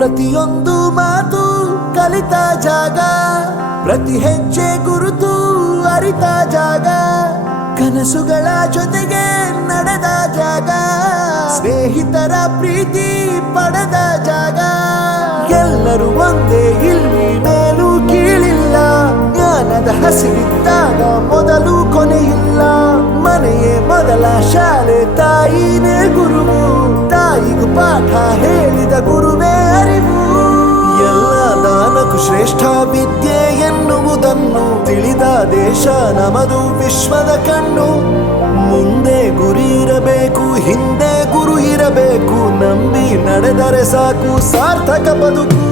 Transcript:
ಪ್ರತಿಯೊಂದು ಮಾತು ಕಲಿತ ಜಾಗ, ಪ್ರತಿ ಹೆಜ್ಜೆ ಗುರುತು ಅರಿತ ಜಾಗ, ಕನಸುಗಳ ಜೊತೆಗೆ ನಡೆದ ಜಾಗ, ಸ್ನೇಹಿತರ ಪ್ರೀತಿ ಪಡೆದ ಜಾಗ. ಎಲ್ಲರೂ ಒಂದೇ, ಇಲ್ಲಿ ಮೇಲೂ ಕೀಳಿಲ್ಲ, ಜ್ಞಾನದ ಹಸಿರಿದ್ದಾಗ ಮೊದಲು ಕೊನೆಯಿಲ್ಲ. ಮನೆಯೇ ಮೊದಲ ಶಾಲೆ, ತಾಯಿನೇ ಗುರುವು, ತಾಯಿಗೂ ಪಾಠ ಹೇಳಿದ ಗುರುವೇ ಅರಿವು. ಎಲ್ಲ ದಾನಕ್ಕೂ ಶ್ರೇಷ್ಠ ವಿದ್ಯೆ ಎನ್ನುವುದನ್ನು ತಿಳಿದ ದೇಶ ನಮದು, ವಿಶ್ವದ ಕಣ್ಣು. ಮುಂದೆ ಗುರಿ ಇರಬೇಕು, ಹಿಂದೆ ಗುರು ಇರಬೇಕು, ನಂಬಿ ನಡೆದರೆ ಸಾಕು ಸಾರ್ಥಕ ಬದುಕು.